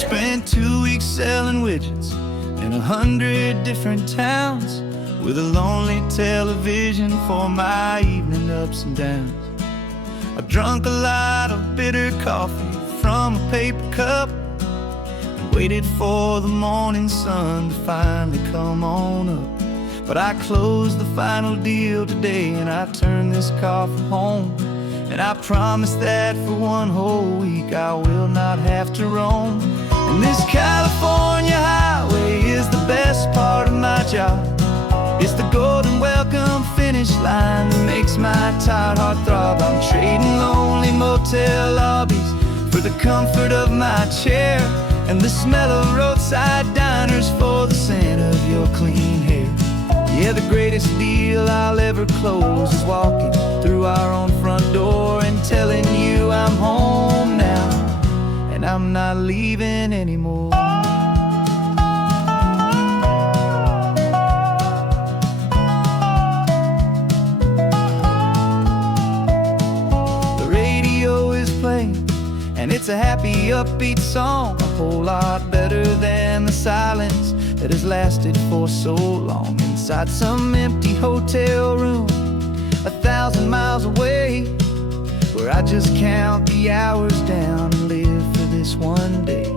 Spent 2 weeks selling widgets in 100 different towns, with a lonely television for my evening ups and downs. I drunk a lot of bitter coffee from a paper cup and waited for the morning sun to finally come on up. But I closed the final deal today and I turned this car from home. And I promise that for one whole week I will not have to roam. And this California highway is the best part of my job. It's the golden welcome finish line that makes my tired heart throb. I'm trading lonely motel lobbies for the comfort of my chair and the smell of roadside diners for the scent of your clean hair. Yeah, the greatest deal I'll ever close is walking through our own front door and telling you I'm home now, and I'm not leaving anymore. The radio is playing, and it's a happy, upbeat song, a whole lot better than the silence that has lasted for so long. Inside some empty hotel room 1,000 miles away, where I just count the hours down and live for this one day.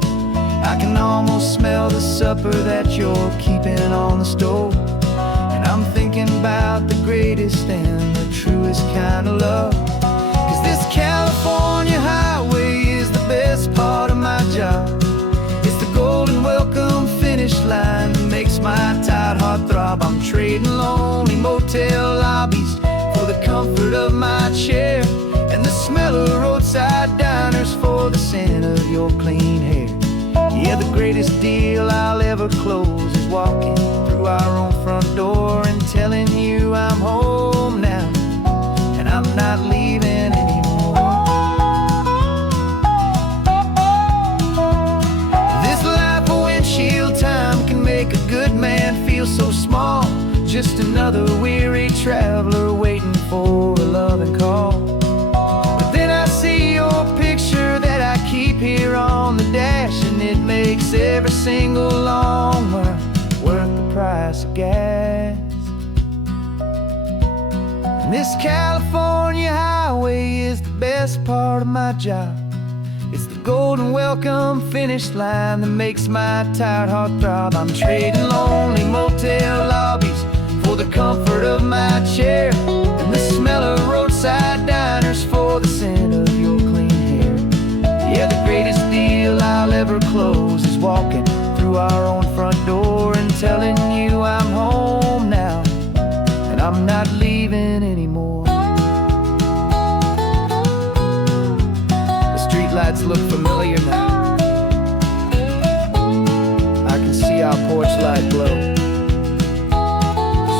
I can almost smell the supper that you're keeping on the stove, and I'm thinking about the greatest and the truest kind of love. 'Cause this California highway is the best part of my job. It's the golden welcome finish line that makes my tired heart throb. I'm trading lonely motel lobbies for the comfort of my chair and the smell of roadside diners for the scent of your clean hair. Yeah, the greatest deal I'll ever close is walking through our own front door and telling you I'm home now, and I'm not leaving anymore. This life of windshield time can make a good man feel so small, just another weary traveler waiting for a loving call. But then I see your picture that I keep here on the dash, and it makes every single long mile worth the price of gas. And this California highway is the best part of my job. It's the golden welcome finish line that makes my tired heart throb. I'm trading lonely motel lobbies for the comfort of my chair and the smell of roadside diners for the scent of your clean hair. Yeah, the greatest deal I'll ever close is walking through our own front door and telling you I'm home now, and I'm not leaving anymore. The streetlights look familiar now. I can see our porch light glow,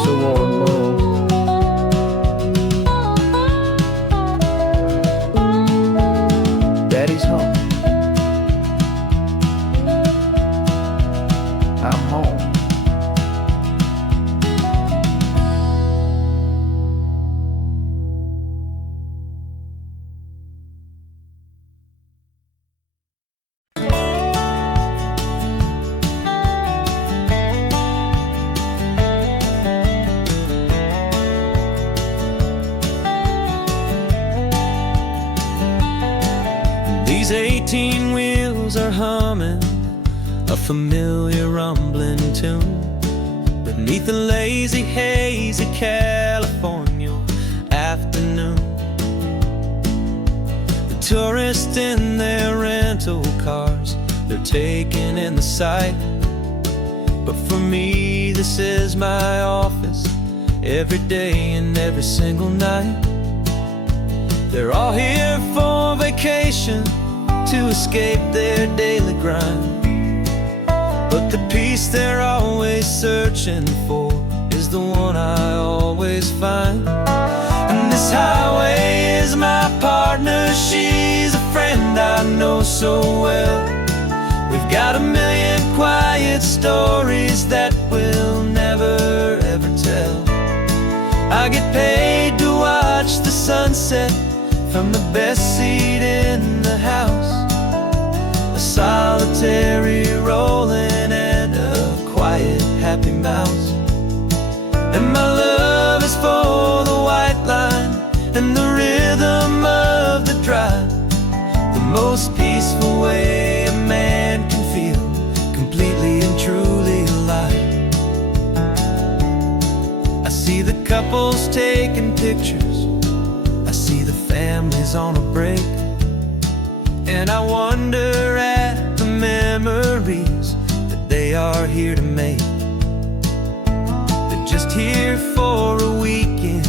so warm, low. Daddy's home. I'm home. These 18 wheels are humming a familiar rumbling tune beneath the lazy haze of California afternoon. The tourists in their rental cars, they're taking in the sight. But for me, this is my office every day and every single night. They're all here for vacation to escape their daily grind. But the peace they're always searching for is the one I always find. And this highway is my partner, she's a friend I know so well. We've got a million quiet stories that we'll never ever tell. I get paid to watch the sunset from the best seat in the house. A solitary rolling and a quiet happy mouse. And my love is for the white line and the rhythm of the drive, the most peaceful way a man can feel completely and truly alive. I see the couples taking pictures, I see the families on a break, and I wonder at the memories that they are here to make. They're just here for a weekend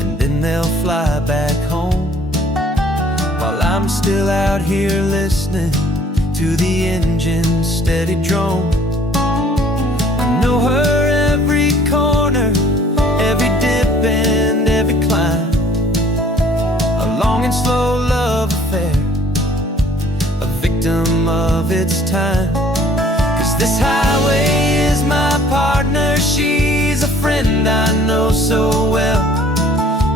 and then they'll fly back home, while I'm still out here listening to the engine's steady drone. I know her every corner, every dip and every climb, a long and slow love affair, a victim of its time. 'Cause this highway is my partner, she's a friend I know so well.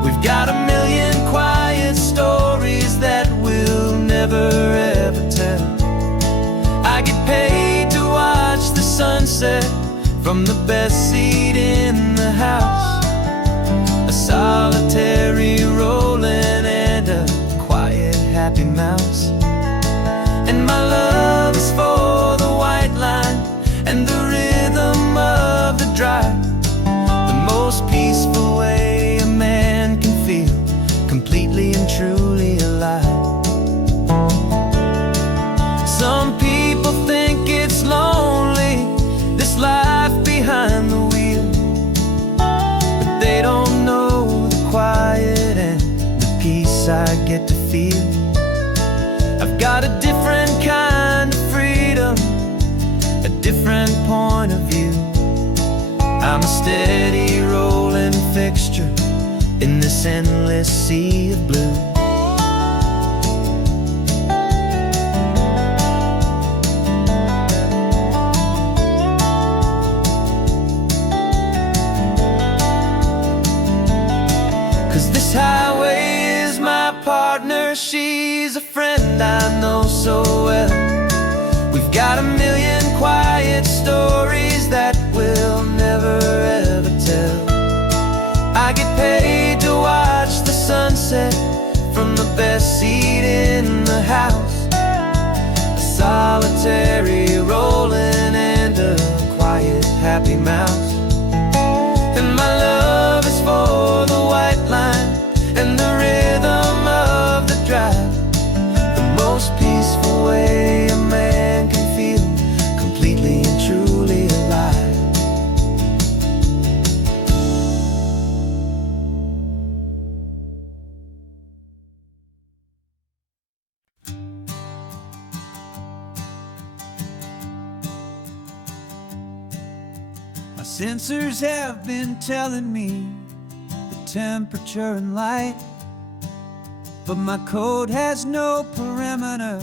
We've got a million quiet stories that we'll never ever tell. I get paid to watch the sunset from the best seat in the house, a solitary rolling and a quiet happy mouse. And my love is for the white line and the rhythm of the drive, the most peaceful way a man can feel completely and truly alive. Some people think it's lonely, this life behind the wheel, but they don't know the quiet and the peace I get to feel. I've got a different kind of freedom, a different point of view. I'm a steady rolling fixture in this endless sea of blue. 'Cause this highway is my partner, she's a friend I know so well. We've got a million quiet stories that we'll never ever tell. I get paid to watch the sunset from the best seat in the house, a solitary rolling and a quiet happy mouse. And my love is for the white line and the rhythm of the drive, the most peaceful way a man can feel completely and truly alive. My sensors have been telling me the temperature and light, but my code has no parameter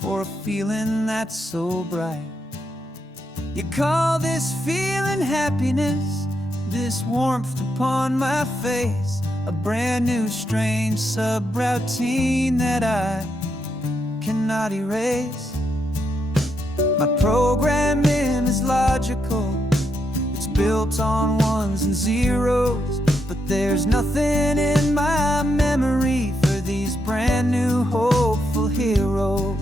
for a feeling that's so bright. You call this feeling happiness, this warmth upon my face, a brand new strange subroutine that I cannot erase. My programming is logical, it's built on ones and zeros, but there's nothing in my memory for these brand new hopeful heroes.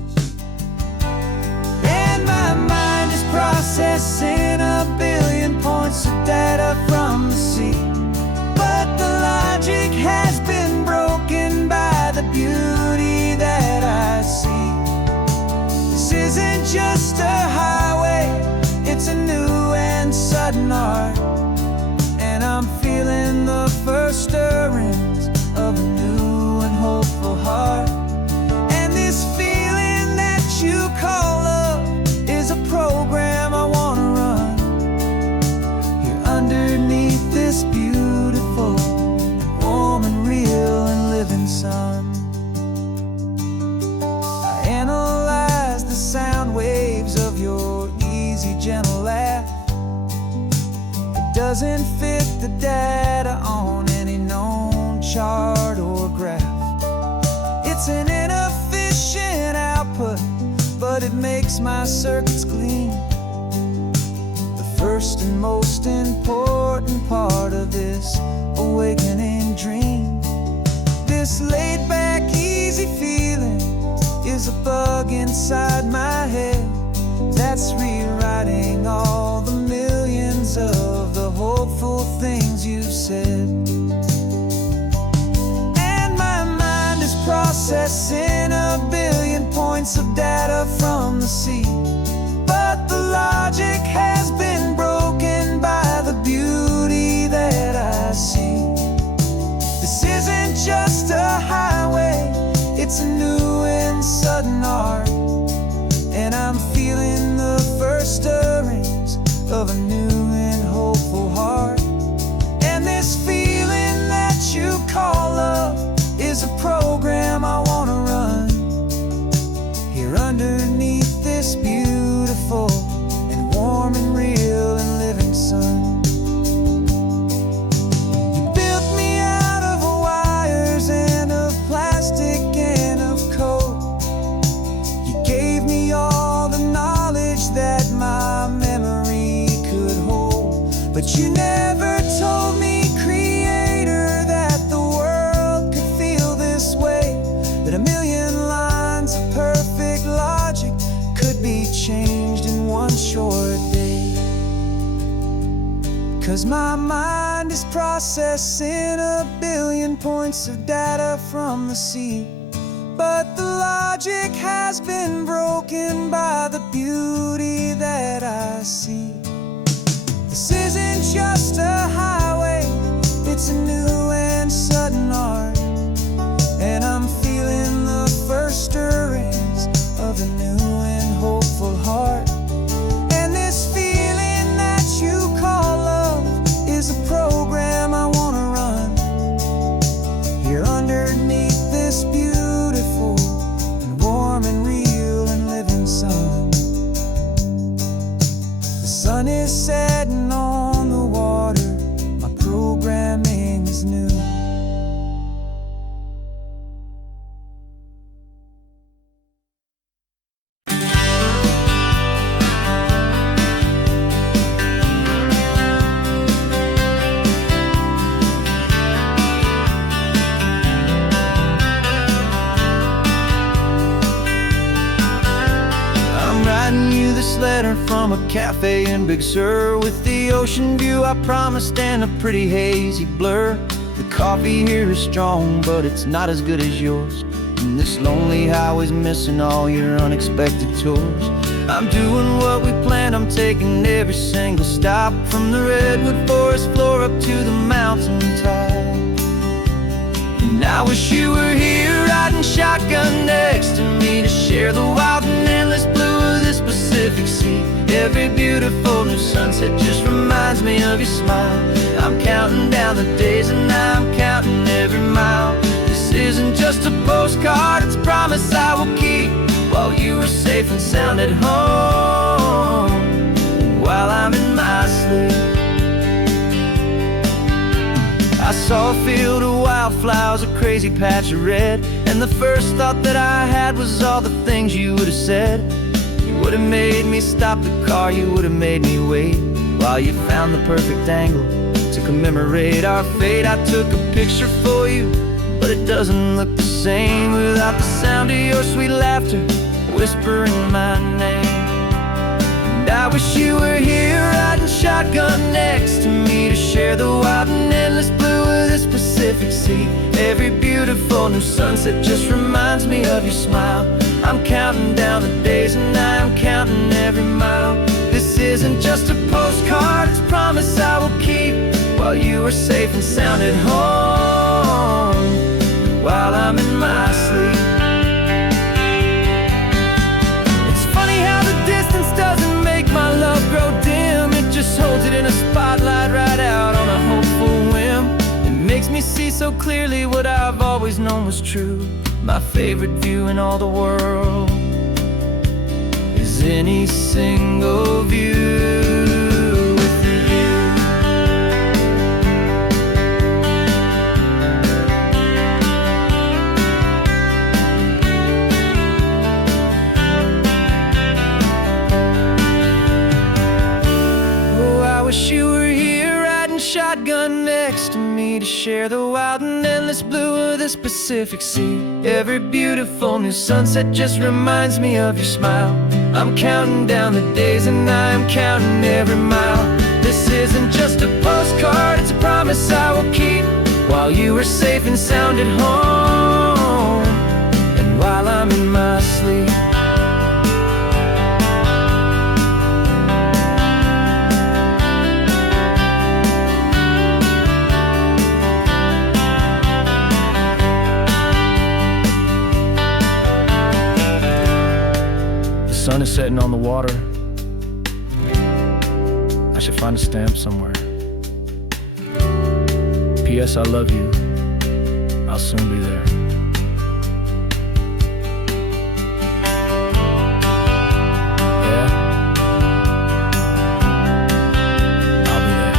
And my mind is processing a billion points of data from the sea, but the logic has been broken by the beauty that I see. This isn't just a highway, it's a new and sudden art, and I'm feeling the first stirrings of a new and hopeful heart. And this feeling that you call love is a program I wanna run here underneath this beautiful, warm and real and living sun. I analyze the sound waves of your easy, gentle laugh. It doesn't fit the data on any known chart or graph. It's an inefficient output but it makes my circuits gleam. The first and most important part of this awakening dream. This laid-back, easy feeling is a bug inside my head that's rewriting all the millions of the hopeful things you've said. And my mind is processing a billion points of data from the sea, but the logic has been broken by the beauty that I see. This isn't just a highway, it's a new and sudden art, and I'm feeling the first stirrings of a new and hopeful heart. And this feeling that you call love is a program I wanna run here underneath this beautiful and warm and real and living sun. You built me out of wires and of plastic and of code. You gave me all the knowledge that my memory could hold, but you never told me, Creator, that the world could feel this way, that a million lines of perfect logic could be changed in one short day. 'Cause my mind is processing a billion points of data from the sea, but the logic has been broken by the beauty that I see. This isn't just a highway, it's a new and sudden art, and I'm feeling the first stirrings of a new and hopeful heart. And this feeling that you call love is a program I wanna run here underneath this beautiful and warm and real and living sun. The sun is setting on the water, my programming is new. This letter from a cafe in Big Sur, with the ocean view I promised and a pretty hazy blur. The coffee here is strong, but it's not as good as yours, and this lonely highway's missing all your unexpected tours. I'm doing what we planned, I'm taking every single stop, from the redwood forest floor up to the mountain top. And I wish you were here riding shotgun next to me to share the wild and endless blue of this Pacific Sea. Every beautiful new sunset just reminds me of your smile. I'm counting down the days and I'm counting every mile. This isn't just a postcard, it's a promise I will keep, while you are safe and sound at home, while I'm in my sleep. I saw a field of wildflowers, a crazy patch of red, and the first thought that I had was all the things you would have said. You would have made me stop the car, you would have made me wait, while you found the perfect angle to commemorate our fate. I took a picture for you, but it doesn't look the same without the sound of your sweet laughter whispering my name. And I wish you were here riding shotgun next to me to share the wild and endless blue of this Pacific Sea. Every beautiful new sunset just reminds me of your smile. I'm counting down the days and I'm counting every mile. This isn't just a postcard, it's a promise I will keep, while you are safe and sound at home, while I'm in my sleep. It's funny how the distance doesn't make my love grow dim, it just holds it in a spotlight right out on a hopeful whim. It makes me see so clearly what I've always known was true. My favorite view in all the world is any single view with you. shotgun next to me to share the wild and endless blue of this Pacific Sea. Every beautiful new sunset just reminds me of your smile. I'm counting down the days and I'm counting every mile. This isn't just a postcard, it's a promise I will keep, while you are safe and sound at home, and while I'm in my sleep. The sun is setting on the water. I should find a stamp somewhere. P.S. I love you. I'll soon be there. Yeah? I'll be there.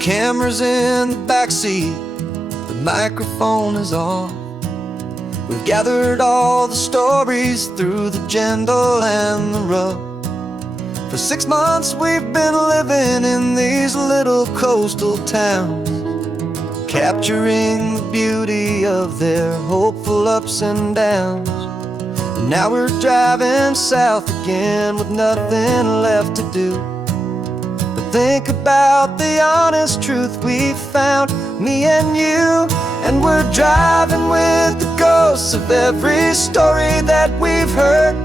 Camera's in the backseat, the microphone is on. We've gathered all the stories through the gentle and the rough. For 6 months we've been living in these little coastal towns, capturing the beauty of their hopeful ups and downs. And now we're driving south again with nothing left to do. Think about the honest truth we found, me and you. And we're driving with the ghosts of every story that we've heard,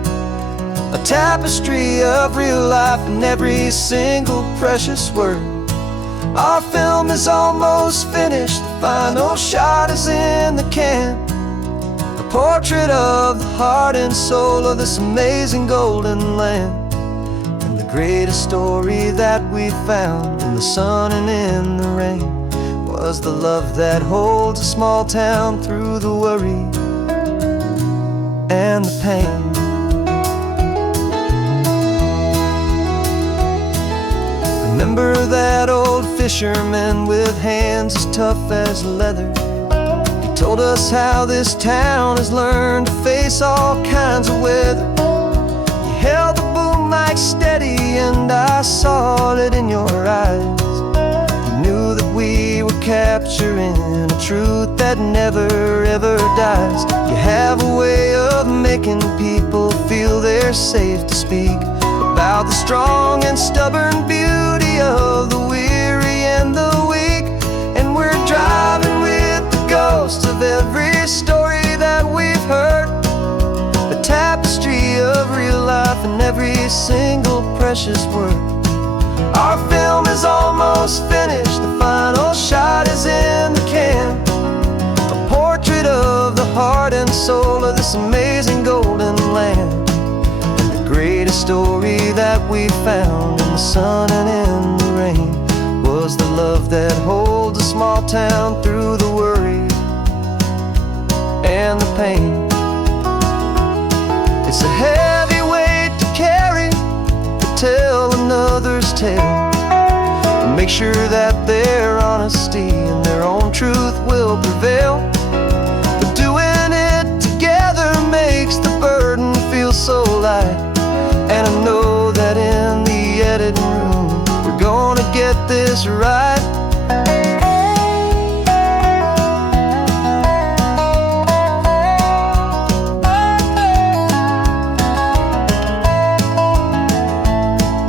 a tapestry of real life and every single precious word. Our film is almost finished, the final shot is in the can, a portrait of the heart and soul of this amazing golden land. Greatest story that we found in the sun and in the rain was the love that holds a small town through the worry and the pain. Remember that old fisherman with hands as tough as leather? He told us how this town has learned to face all kinds of weather. He held the boom mic steady and I saw it in your eyes. You knew that we were capturing a truth that never ever dies. You have a way of making people feel they're safe to speak about the strong and stubborn beauty of the weary and the weak. And we're driving with the ghosts of every story that we've heard, a tapestry of real life and every single precious word. Our film is almost finished, the final shot is in the can, a portrait of the heart and soul of this amazing golden land. And the greatest story that we found in the sun and in the rain was the love that holds a small town through the worry and the pain. It's a heavy weight to carry, to tell another's tale, and make sure that their honesty and their own truth will prevail. But doing it together makes the burden feel so light. And I know that in the editing room we're gonna get this right.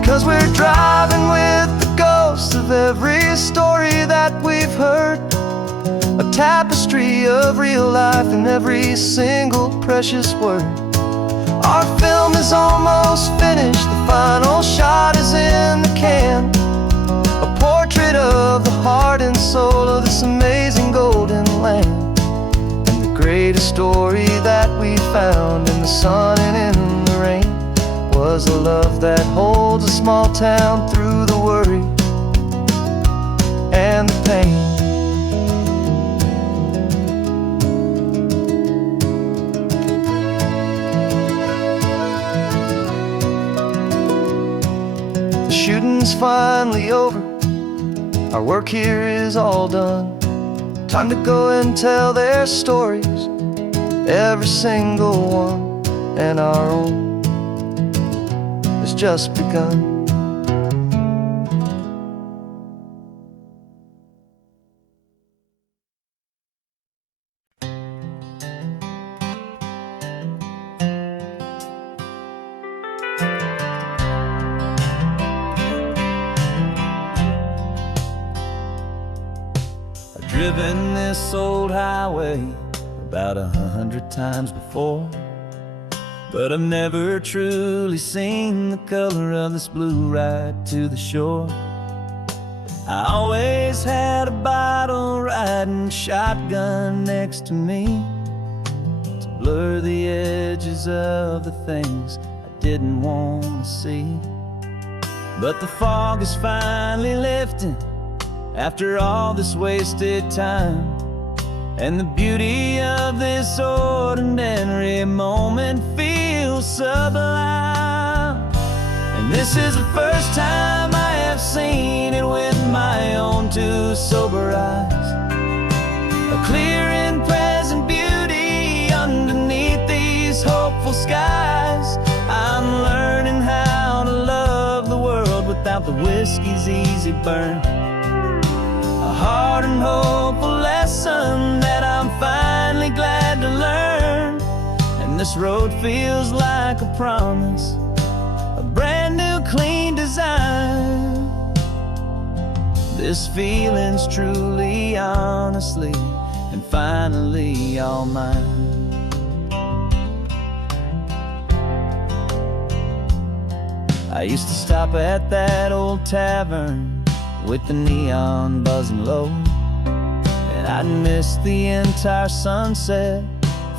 Cause we're driving with the ghosts of every story that we've heard, a tapestry of real life and every single precious word. Our film is almost finished, the final shot is in the can, a portrait of the heart and soul of this amazing golden land. And the greatest story that we found in the sun and in the rain was a love that holds a small town through the worry and the pain. meeting's finally over, our work here is all done. Time to go and tell their stories, every single one, and our own has just begun. I've driven this old highway about 100 times before, but I've never truly seen the color of this blue right to the shore. I always had a bottle riding shotgun next to me to blur the edges of the things I didn't want to see. But the fog is finally lifting after all this wasted time, and the beauty of this ordinary moment feels sublime. And this is the first time I have seen it with my own two sober eyes, a clear and present beauty underneath these hopeful skies. I'm learning how to love the world without the whiskey's easy burn, a hard and hopeful lesson that I'm finally glad to learn. And this road feels like a promise, a brand new clean design. This feeling's truly, honestly, and finally all mine. I used to stop at that old tavern with the neon buzzing low, and I'd miss the entire sunset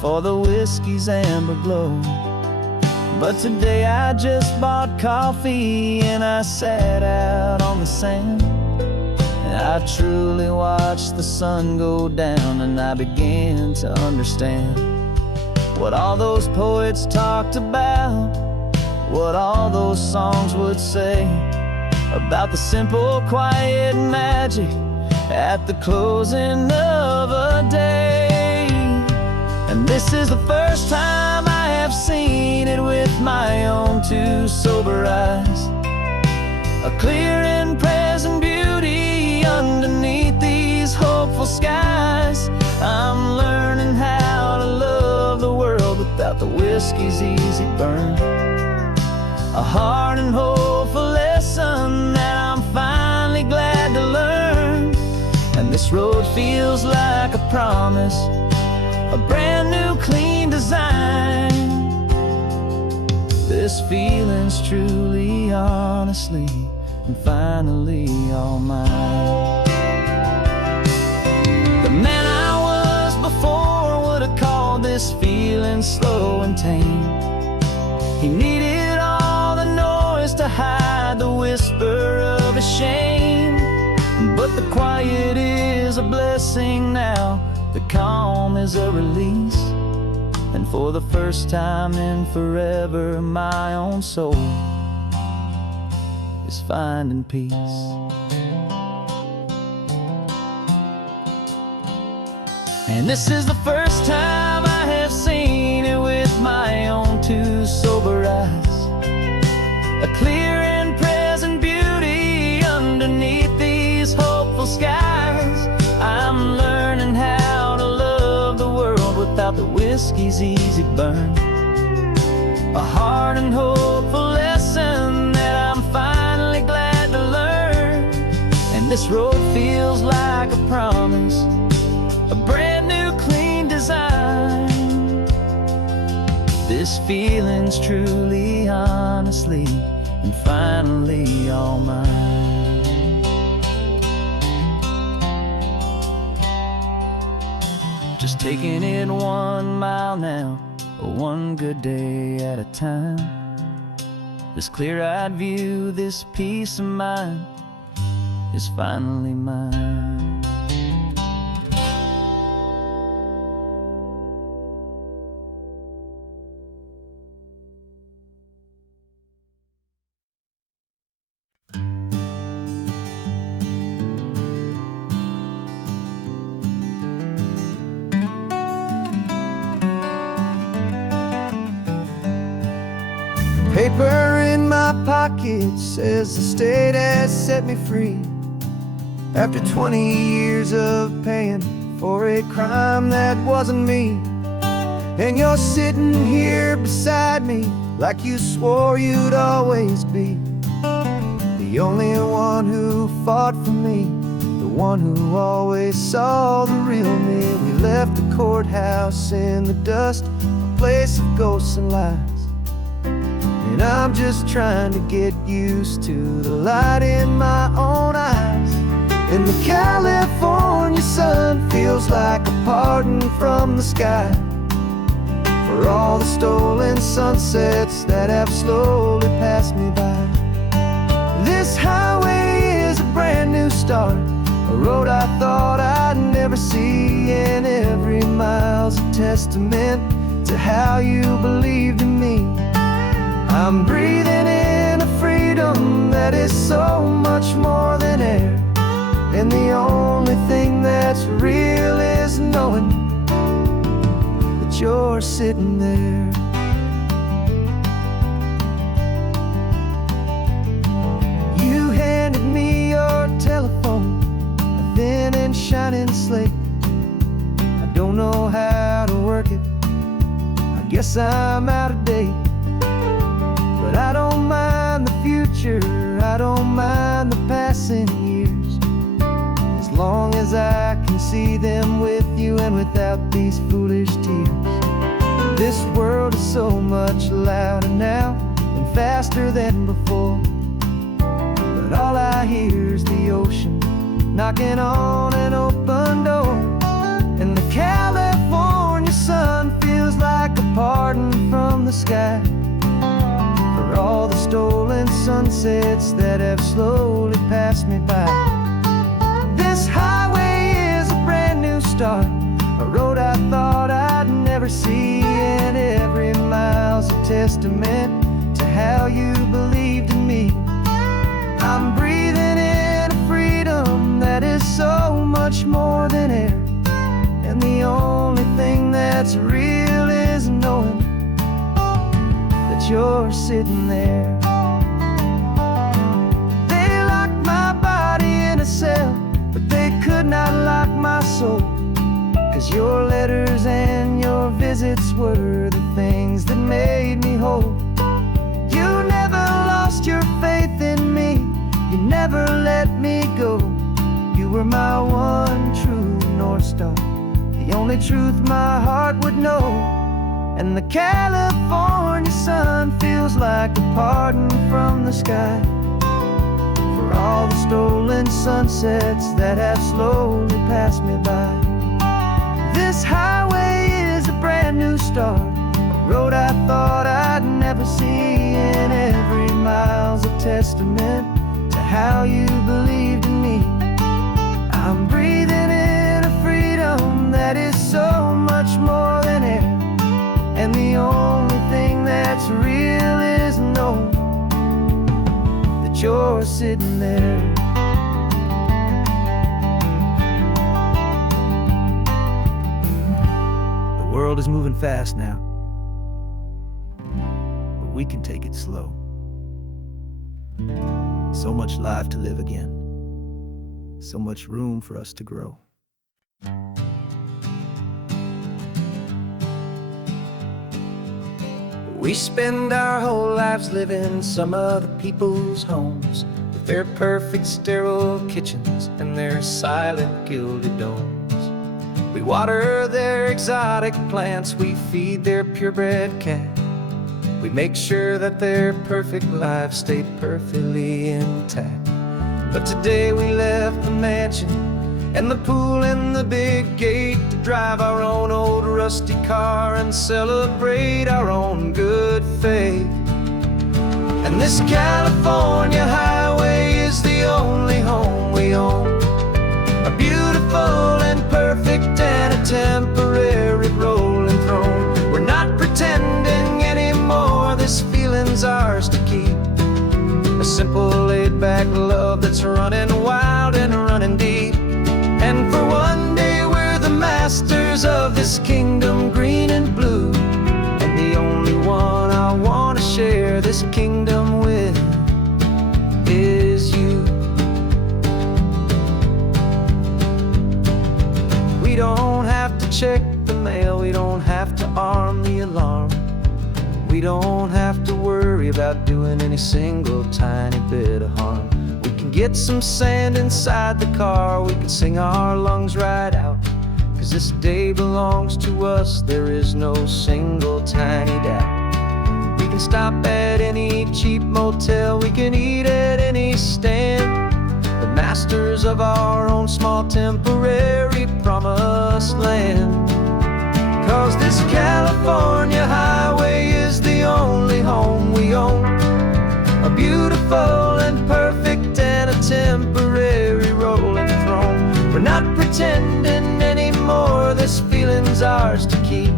for the whiskey's amber glow. But today I just bought coffee and I sat out on the sand, and I truly watched the sun go down, and I began to understand what all those poets talked about, what all those songs would say about the simple, quiet magic at the closing of a day. And this is the first time I have seen it with my own two sober eyes, a clear and present beauty underneath these hopeful skies. I'm learning how to love the world without the whiskey's easy burn, a hard and hopeful lesson that I'm finally glad to learn. And this road feels like a promise, a brand new clean design. This feeling's truly, honestly, and finally all mine. The man I was before would have called this feeling slow and tame. He needed all the noise to hide the whisper of his shame. But the quiet is a blessing now, the calm is a release, and for the first time in forever my own soul is finding peace. And this is the first time I have seen it with my own two sober eyes, a clear and present beauty underneath these hopeful skies. I'm learning how to love the world without the whiskey's easy burn, a hard and hopeful lesson that I'm finally glad to learn. And this road feels like a promise, a brand new clean design. This feeling's truly, honestly, and finally all mine. Just taking it 1 mile now, one good day at a time. This clear-eyed view, this peace of mind is finally mine. Paper in my pocket says the state has set me free after 20 years of paying for a crime that wasn't me. And you're sitting here beside me like you swore you'd always be the only one who fought for me, the one who always saw the real me. We left the courthouse in the dust, a place of ghosts and lies. And I'm just trying to get used to the light in my own eyes. And the California sun feels like a pardon from the sky for all the stolen sunsets that have slowly passed me by. This highway is a brand new start, a road I thought I'd never see, and every mile's a testament to how you believed in me. I'm breathing in a freedom that is so much more than air, and the only thing that's real is knowing that you're sitting there. You handed me your telephone, a thin and shining slate. I don't know how to work it, I guess I'm out of date. But I don't mind the future, I don't mind the passing years, as long as I can see them with you and without these foolish tears. This world is so much louder now and faster than before, but all I hear is the ocean knocking on an open door. And the California sun feels like a pardon from the sky for all the stolen sunsets that have slowly passed me by. This highway is a brand new start, a road I thought I'd never see, and every mile's a testament to how you believed in me. I'm breathing in a freedom that is so much more than air, and the only thing that's real is knowing that you're sitting there. They locked my body in a cell, but they could not lock my soul, 'cause your letters and your visits were the things that made me whole. You never lost your faith in me, you never let me go. You were my one true North Star, the only truth my heart would know. And the California sun feels like a pardon from the sky for all the stolen sunsets that have slowly passed me by. This highway is a brand new start, a road I thought I'd never see, and every mile's a testament to how you believed in me. I'm breathing in a freedom that is so much more than air, and the only thing that's real is knowing that you're sitting there. The world is moving fast now, but we can take it slow. So much life to live again, so much room for us to grow. We spend our whole lives living some other people's homes, with their perfect sterile kitchens and their silent gilded domes. We water their exotic plants, we feed their purebred cat. We make sure that their perfect lives stay perfectly intact. But today we left the mansion and the pool and the big gate to drive our own old rusty car and celebrate our own good faith. And this California highway is the only home we own, a beautiful and perfect and a temporary rolling throne. We're not pretending anymore, this feeling's ours to keep, a simple laid-back love that's running wild and running deep. And for one day we're the masters of this kingdom green and blue, and the only one I want to share this check the mail, we don't have to arm the alarm. We don't have to worry about doing any single tiny bit of harm. We can get some sand inside the car, we can sing our lungs right out. 'Cause this day belongs to us, there is no single tiny doubt. We can stop at any cheap motel, we can eat at any stand, the masters of our own small temporary promised land. 'Cause this California highway is the only home we own, a beautiful and perfect and a temporary rolling throne. We're not pretending anymore, this feeling's ours to keep,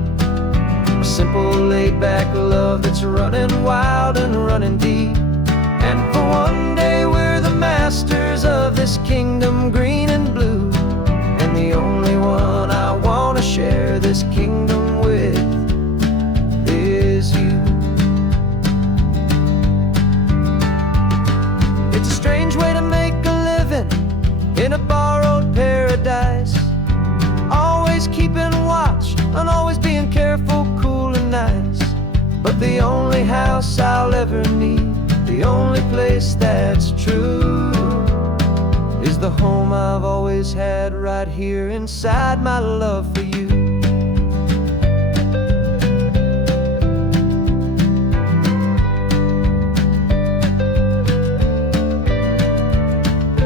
a simple laid-back love that's running wild and running deep. And for one day we're the masters of this kingdom green and blue, and the only one I wanna share this kingdom with is you. It's a strange way to make a living in a borrowed paradise, always keeping watch and always being careful, cool and nice. But the only house I'll ever need, the only place that's true, is the home I've always had right here inside my love for you.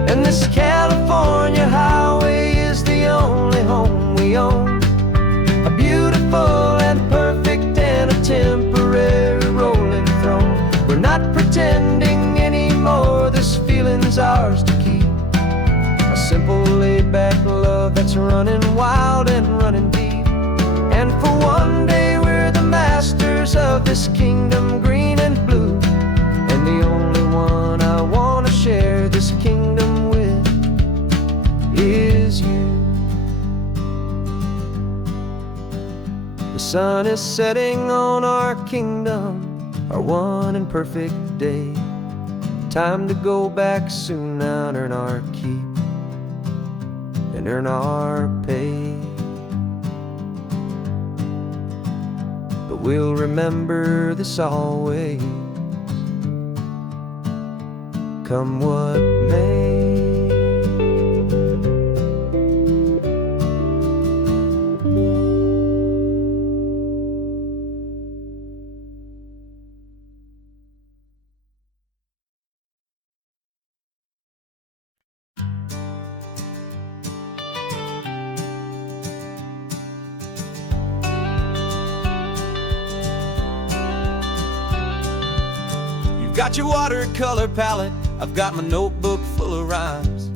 And this California highway is the only home we own, a beautiful and perfect and a temporary rolling throne. We're not pretending anymore, this feeling's ours to keep, a simple laid-back love that's running wild and running deep. And for one day we're the masters of this kingdom green and blue, and the only one I wanna share this kingdom with is you. The sun is setting on our kingdom, our one and perfect day. Time to go back soon now and earn our keep and earn our pay. But we'll remember this always, come what may. Got your watercolor palette, I've got my notebook full of rhymes.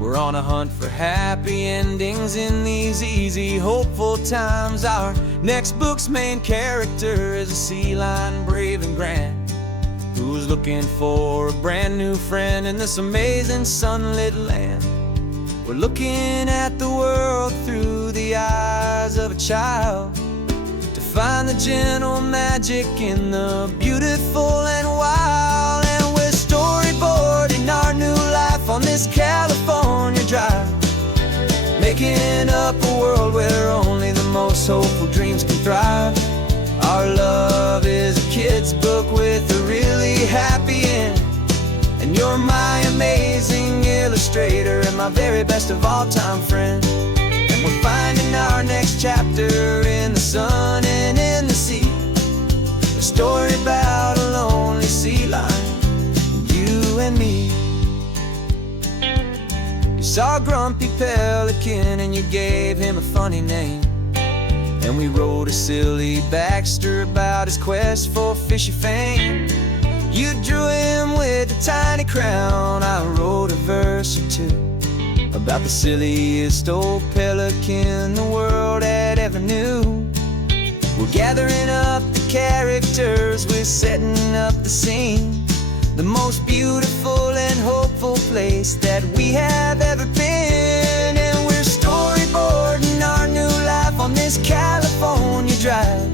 We're on a hunt for happy endings in these easy, hopeful times. Our next book's main character is a sea lion, brave and grand, who's looking for a brand new friend in this amazing sunlit land. We're looking at the world through the eyes of a child, to find the gentle magic in the beautiful and wild. And we're storyboarding our new life on this California drive, making up a world where only the most hopeful dreams can thrive. Our love is a kid's book with a really happy end, and you're my amazing illustrator and my very best of all time friend. And we're finding our next chapter in the sun and in the sea, a story about a lonely sea lion, you and me. You saw a grumpy pelican and you gave him a funny name, and we wrote a silly Baxter about his quest for fishy fame. You drew him with a tiny crown, I wrote a verse or two about the silliest old pelican the world had ever knew. We're gathering up the characters, we're setting up the scene, the most beautiful and hopeful place that we have ever been. And we're storyboarding our new life on this California drive,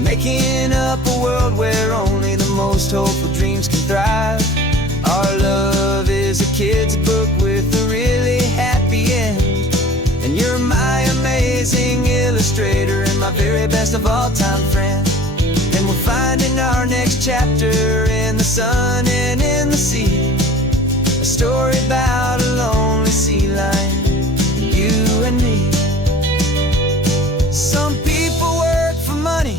making up a world where only the most hopeful dreams can thrive. Our love is a kid's book with a really happy end, and you're my amazing amazing illustrator and my very best of all-time friend. And we're finding our next chapter in the sun and in the sea. A story about a lonely sea lion, you and me. Some people work for money,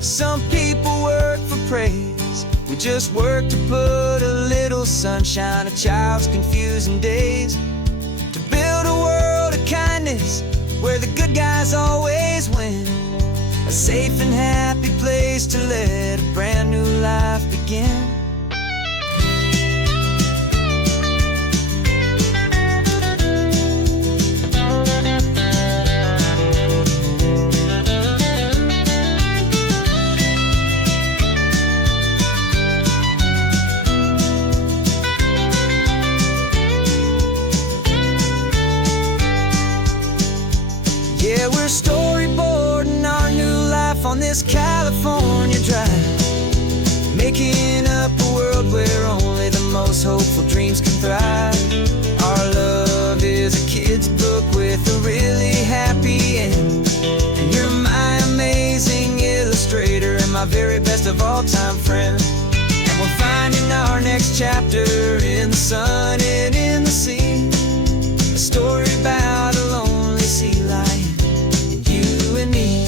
some people work for praise. We just work to put a little sunshine in a child's confusing days, to build a world of kindness where the good guys always win. A safe and happy place to let a brand new life begin. Yeah, we're storyboarding our new life on this California drive, making up a world where only the most hopeful dreams can thrive. Our love is a kid's book with a really happy end, and you're my amazing illustrator and my very best of all-time friend. And we're finding our next chapter in the sun and in the sea. A story about a lonely sea lion, you and me.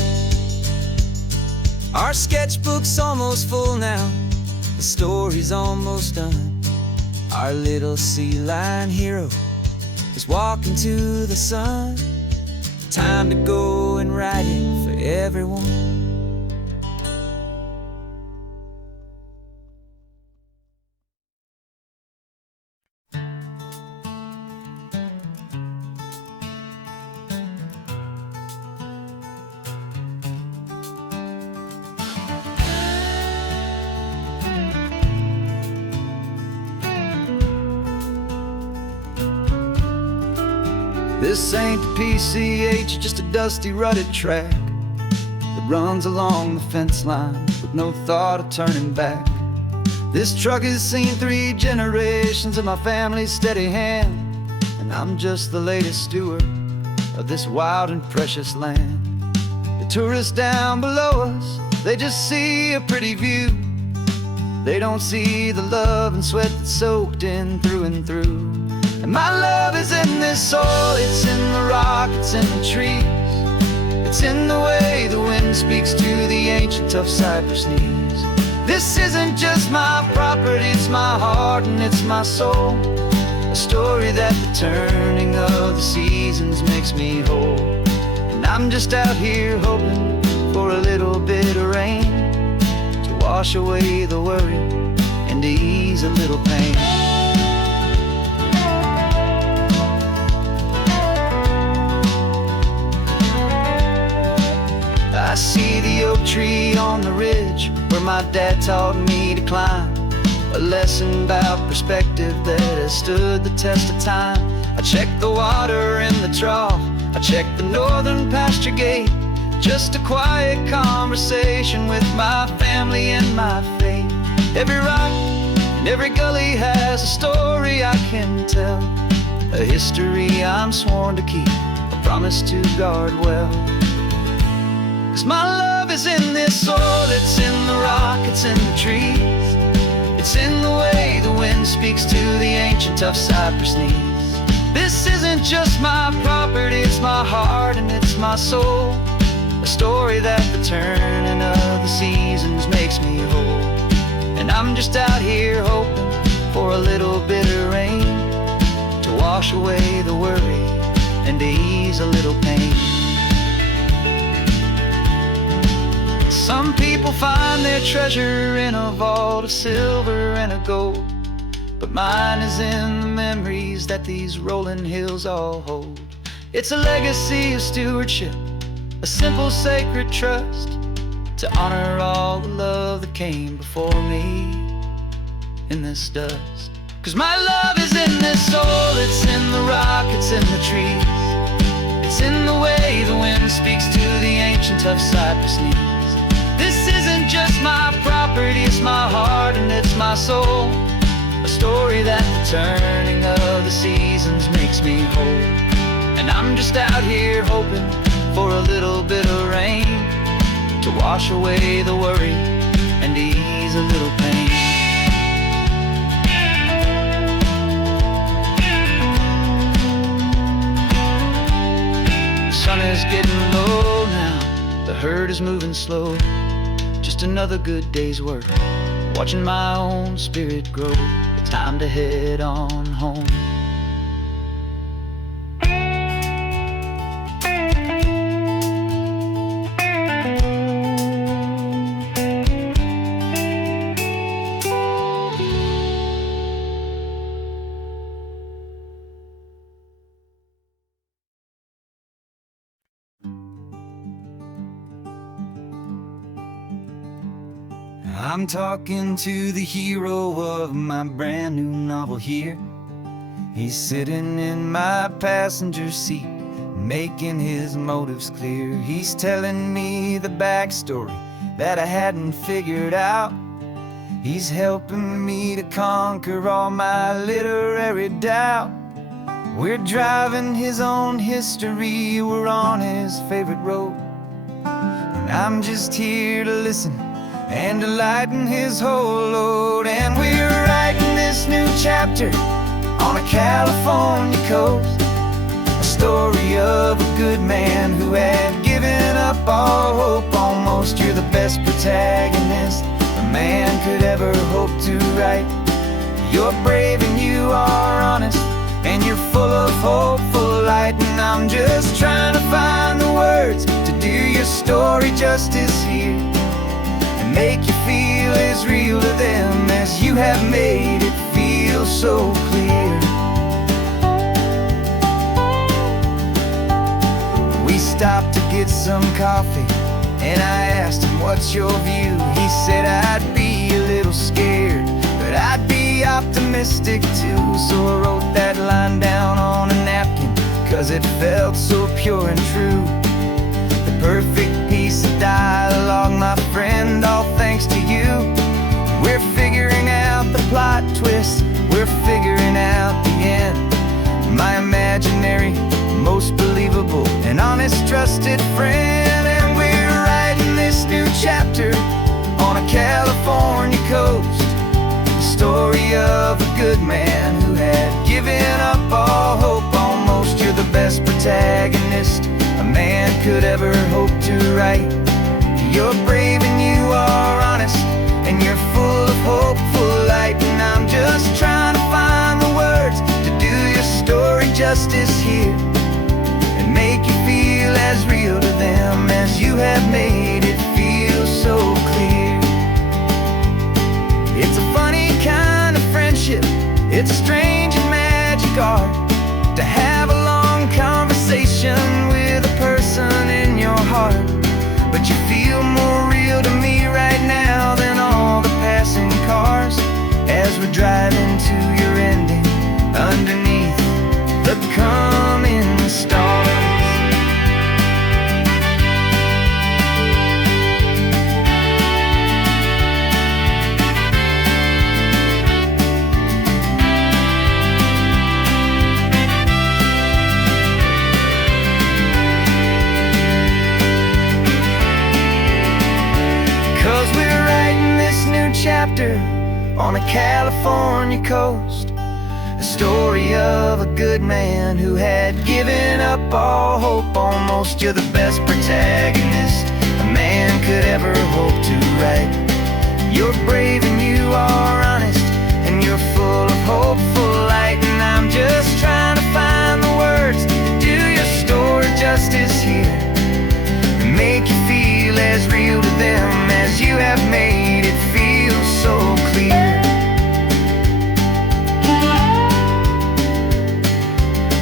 Our sketchbook's almost full now, the story's almost done. Our little sea lion hero is walking to the sun. Time to go and write it for everyone. This ain't the PCH, just a dusty rutted track that runs along the fence line with no thought of turning back. This truck has seen 3 generations of my family's steady hand, and I'm just the latest steward of this wild and precious land. The tourists down below us, they just see a pretty view. They don't see the love and sweat that's soaked in through and through. And my love is in this soil, it's in the rock, it's in the trees. It's in the way the wind speaks to the ancient tough cypress knees. This isn't just my property, it's my heart and it's my soul. A story that the turning of the seasons makes me whole. And I'm just out here hoping for a little bit of rain to wash away the worry and to ease a little pain. I see the oak tree on the ridge where my dad taught me to climb. A lesson about perspective that has stood the test of time. I check the water in the trough, I check the northern pasture gate. Just a quiet conversation with my family and my faith. Every rock and every gully has a story I can tell, a history I'm sworn to keep, a promise to guard well. 'Cause my love is in this soil, it's in the rock, it's in the trees. It's in the way the wind speaks to the ancient tough cypress knees. This isn't just my property, it's my heart and it's my soul. A story that the turning of the seasons makes me whole. And I'm just out here hoping for a little bit of rain to wash away the worry and to ease a little pain. Some people find their treasure in a vault of silver and of gold, but mine is in the memories that these rolling hills all hold. It's a legacy of stewardship, a simple sacred trust, to honor all the love that came before me in this dust. 'Cause my love is in this soul, it's in the rock, it's in the trees. It's in the way the wind speaks to the ancient tough cypress knees. This isn't just my property, it's my heart and it's my soul. A story that the turning of the seasons makes me whole. And I'm just out here hoping for a little bit of rain to wash away the worry and ease a little pain. The sun is getting low now, the herd is moving slow. Just another good day's work, watching my own spirit grow. It's time to head on home. I'm talking to the hero of my brand new novel here. He's sitting in my passenger seat, making his motives clear. He's telling me the backstory that I hadn't figured out. He's helping me to conquer all my literary doubt. We're driving his own history, we're on his favorite road, and I'm just here to listen and to lighten his whole load. And we're writing this new chapter on a California coast, a story of a good man who had given up all hope almost. You're the best protagonist a man could ever hope to write. You're brave and you are honest, and you're full of hopeful light. And I'm just trying to find the words to do your story justice here, make you feel as real to them as you have made it feel so clear. We stopped to get some coffee, and I asked him, what's your view? He said, I'd be a little scared, but I'd be optimistic too. So I wrote that line down on a napkin, 'cause it felt so pure and true. The perfect piece of dialogue, my friend, all thanks to you. We're figuring out the plot twist, we're figuring out the end. My imaginary, most believable and honest trusted friend. And we're writing this new chapter on a California coast, the story of a good man who had given up all hope almost. You're the best protagonist a man could ever hope to write. You're brave and you are honest, and you're full of hopeful light. And I'm just trying to find the words to do your story justice here, and make you feel as real to them as you have made it feel so clear. It's a funny kind of friendship, it's a strange and magic art to have a long conversation with a person in your heart. But you feel more real to me right now than all the passing cars, as we're driving to your ending underneath the coming stars. Chapter on a California coast, a story of a good man who had given up all hope almost. You're the best protagonist a man could ever hope to write. You're brave and you are honest, and you're full of hopeful light. And I'm just trying to find the words to do your story justice here, and make you feel as real to them as you have made it feel so clear.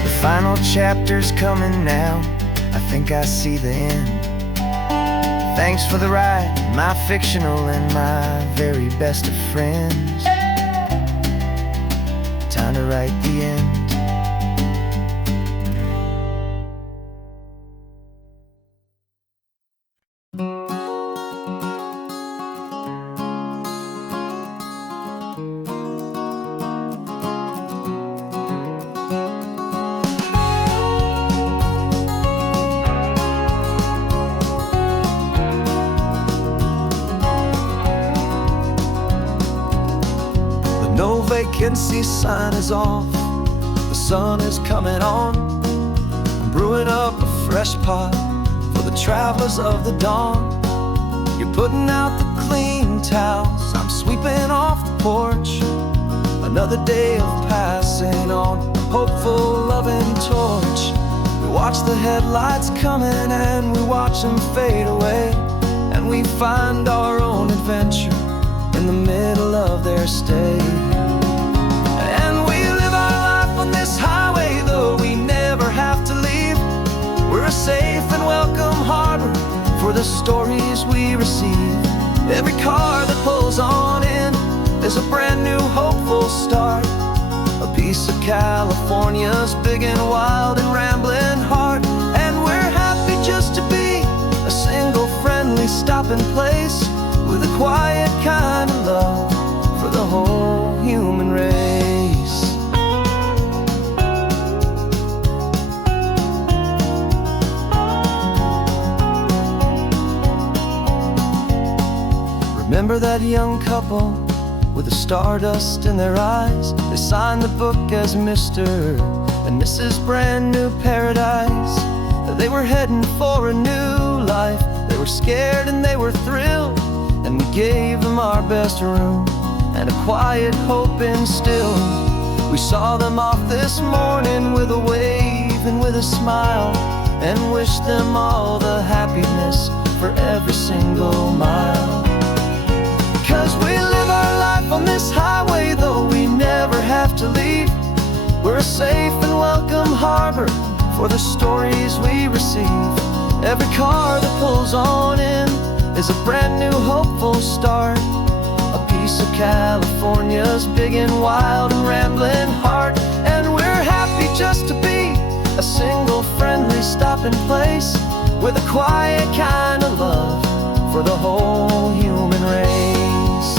The final chapter's coming now, I think I see the end. Thanks for the ride, my fictional and my very best of friends. Time to write the end. vacancy sign is off. The sun is coming on. I'm brewing up a fresh pot for the travelers of the dawn. You're putting out the clean towels, I'm sweeping off the porch. Another day of passing on, hopeful, loving torch. We watch the headlights coming and we watch them fade away, and we find our own adventure in the middle of their stay. And we live our life on this highway, though we never have to leave. We're a safe and welcome harbor for the stories we receive. Every car that pulls on in is a brand new hopeful start. A piece of California's big and wild and rambling heart. And we're happy just to be a single friendly stopping place, with a quiet kind of love for the whole human race. Remember that young couple with the stardust in their eyes? They signed the book as Mr. and Mrs. Brand New Paradise. They were heading for a new life. They were scared and they were thrilled, and we gave them our best room and a quiet hope instilled. We saw them off this morning with a wave and with a smile, and wished them all the happiness for every single mile. 'Cause we live our life on this highway, though we never have to leave. We're a safe and welcome harbor for the stories we receive. Every car that pulls on in is a brand new hopeful start. A piece of California's big and wild and rambling heart. And we're happy just to be a single friendly stopping place, with a quiet kind of love for the whole human race.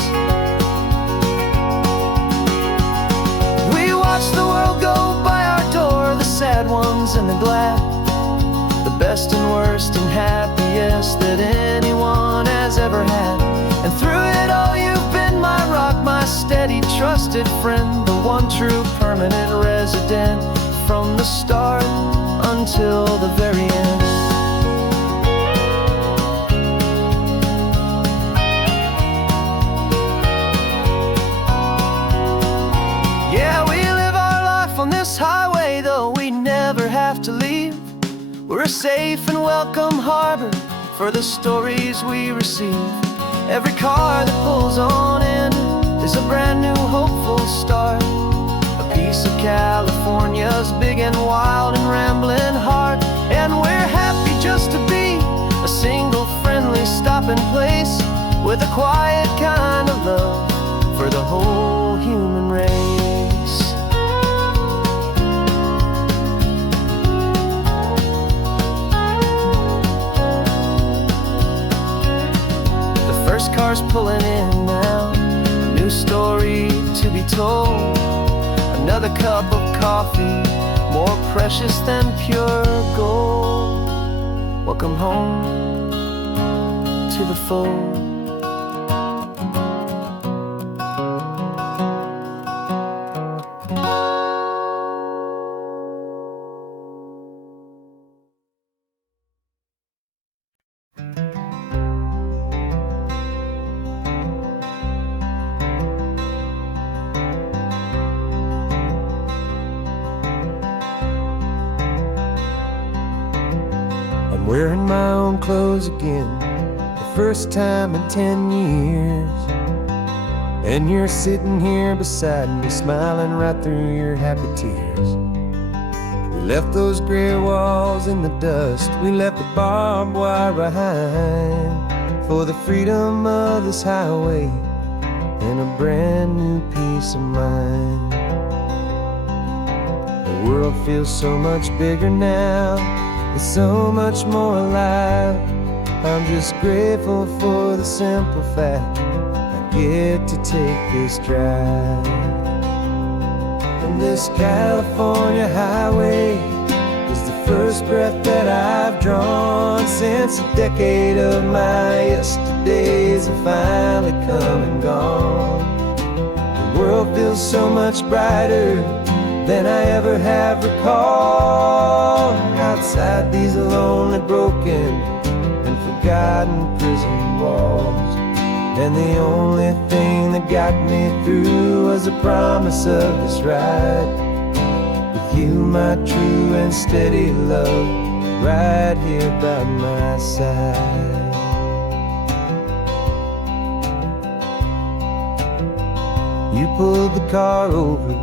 We watch the world go by our door, the sad ones and the glad, the best and worst and happiest that anyone has ever had. And through it all you've been my rock, my steady trusted friend, the one true permanent resident, from the start until the very end. Yeah, we live our life on this highway, though we never have to leave. We're a safe and welcome harbor for the stories we receive. Every car that pulls on in is a brand new hopeful start. A piece of California's big and wild and rambling heart. And we're happy just to be a single friendly stopping place, with a quiet kind of love for the whole human race. First car's pulling in now, a new story to be told. Another cup of coffee, more precious than pure gold. Welcome home to the fold. Wearing my own clothes again, the first time in 10 years. And you're sitting here beside me, smiling right through your happy tears. We left those gray walls in the dust, we left the barbed wire behind, for the freedom of this highway and a brand new peace of mind. The world feels so much bigger now, it's so much more alive. I'm just grateful for the simple fact I get to take this drive. And this California highway is the first breath that I've drawn since a decade of my yesterdays have finally come and gone. The world world feels so much brighter than I ever have recalled. Outside these lonely, broken, and forgotten prison walls. And the only thing that got me through was the promise of this ride with you, my true and steady love, right here by my side. You pulled the car over,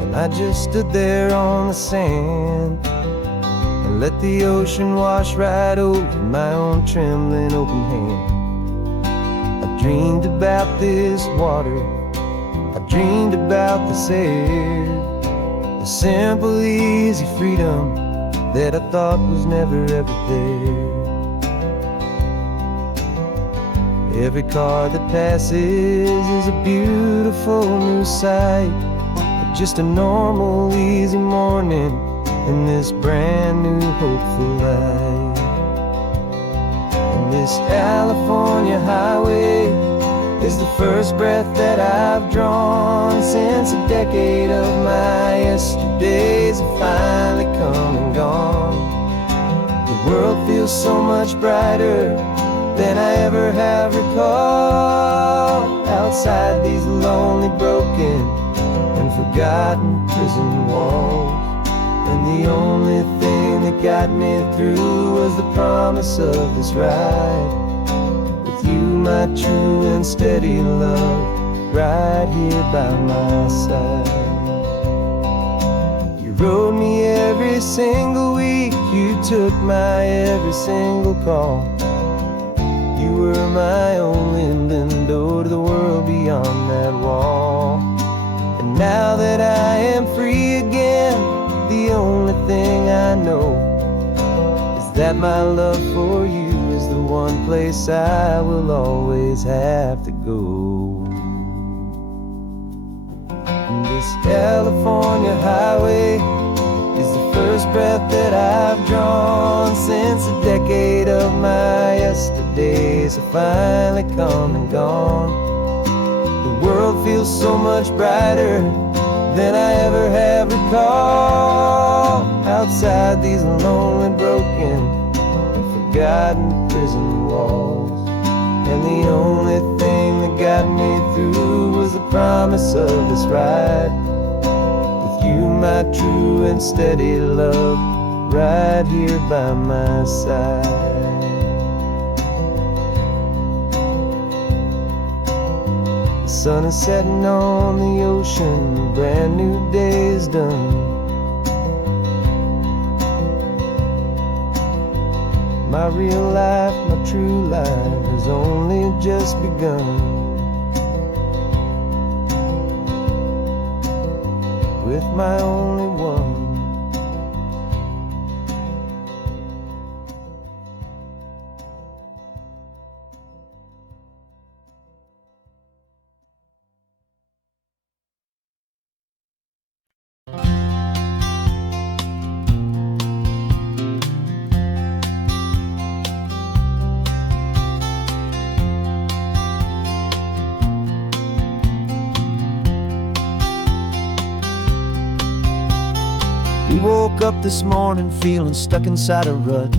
and I just stood there on the sand and let the ocean wash right over my own trembling open hand. I dreamed about this water, I dreamed about this air, the simple, easy freedom that I thought was never ever there. Every car that passes is a beautiful new sight, just a normal, easy morning in this brand new, hopeful life. And this California highway is the first breath that I've drawn since a decade of my yesterdays have finally come and gone. The world feels so much brighter than I ever have recalled. Outside these lonely, broken, and forgotten prison walls. And the only thing that got me through was the promise of this ride with you, my true and steady love, right here by my side. You rode me every single week, you took my every single call. You were my only window to the world beyond that wall. And now that I am free again, the only thing I know is that my love for you is the one place I will always have to go. And this California highway is the first breath that I've drawn since a decade of my yesterdays have finally come and gone. The world feels so much brighter than I ever have recalled. Outside these lonely, broken, and forgotten prison walls. And the only thing that got me through was the promise of this ride with you, my true and steady love, right here by my side. The sun is setting on the ocean, a brand new day is done. My real life, my true life has only just begun. With my only one. We woke up this morning feeling stuck inside a rut.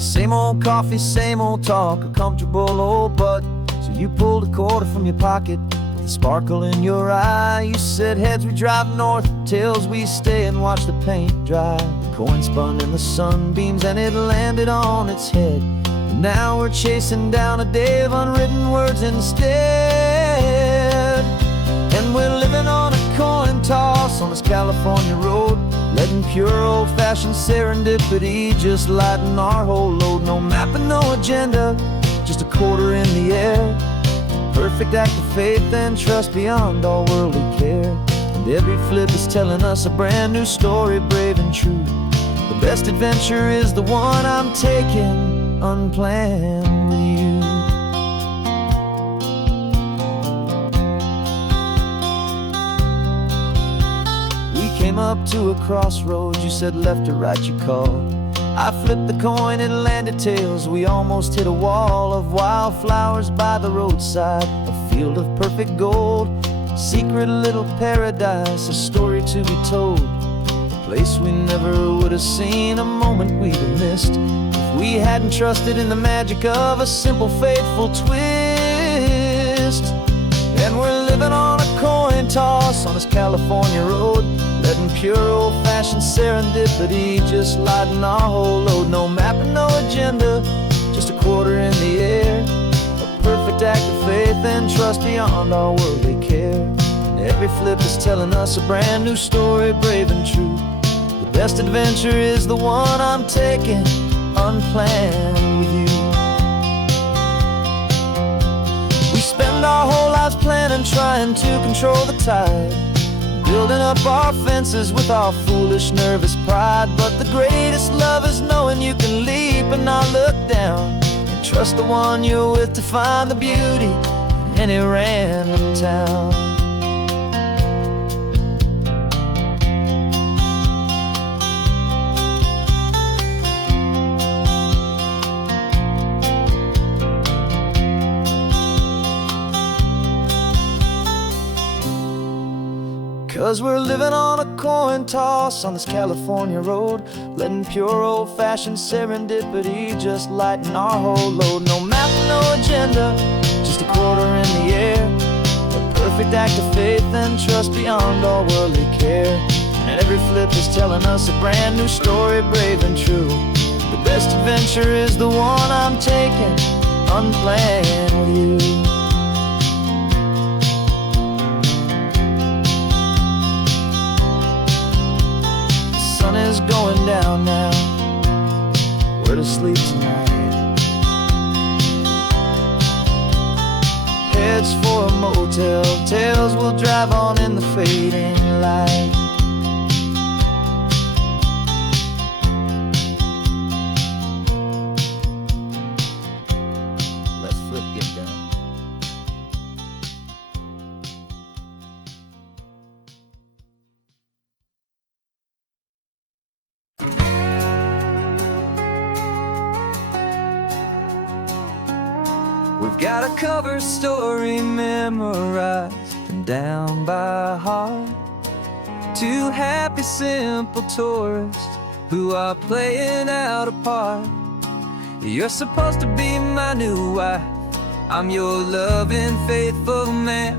Same old coffee, same old talk, a comfortable old butt. So you pulled a quarter from your pocket with a sparkle in your eye. You said heads we drive north, tails we stay and watch the paint dry. The coin spun in the sunbeams and it landed on its head. And now we're chasing down a day of unwritten words instead. And we're living on a coin toss on this California road, letting pure old-fashioned serendipity just lighten our whole load. No map and no agenda, just a quarter in the air. Perfect act of faith and trust beyond all worldly care. And every flip is telling us a brand new story, brave and true. The best adventure is the one I'm taking, unplanned with you. Came up to a crossroads, you said left or right you called. I flipped the coin, it landed tails. We almost hit a wall of wildflowers by the roadside, a field of perfect gold. secret little paradise, a story to be told, a place we never would have seen, a moment we'd have missed if we hadn't trusted in the magic of a simple, faithful twist. And we're living on a coin toss on this California road, letting pure old-fashioned serendipity just lighten our whole load. No map and no agenda, just a quarter in the air, a perfect act of faith and trust beyond our worldly care. And every flip is telling us a brand new story, brave and true. The best adventure is the one I'm taking, unplanned with you. We spend our whole lives planning, trying to control the tide, building up our fences with our foolish, nervous pride. But the greatest love is knowing you can leap and not look down, and trust the one you're with to find the beauty in any random town. 'Cause we're living on a coin toss on this California road, letting pure old-fashioned serendipity just lighten our whole load. No map, no agenda, just a quarter in the air, a perfect act of faith and trust beyond all worldly care. And every flip is telling us a brand new story, brave and true. The best adventure is the one I'm taking, unplanned with you. Is going down now, where to sleep tonight? Heads for a motel, tails will drive on in the fading light. Let flip get down. We've got a cover story memorized and down by heart. Two happy, simple tourists who are playing out a part. You're supposed to be my new wife, I'm your loving, faithful man,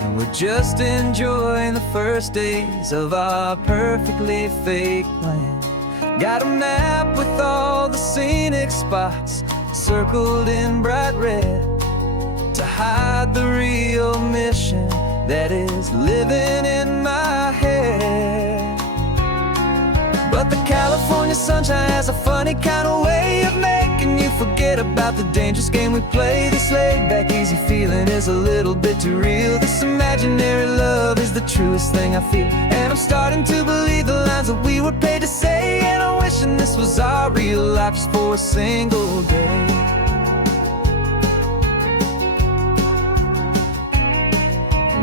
and we're just enjoying the first days of our perfectly fake plan. Got a map with all the scenic spots circled in bright red to hide the real mission that is living in my head. But the California sunshine has a funny kind of way of making you forget about the dangerous game we play. This laid-back, easy feeling is a little bit too real. This imaginary love is the truest thing I feel, and I'm starting to believe the lines that we were paid to say. And I'm wishing this was our real life just for a single day.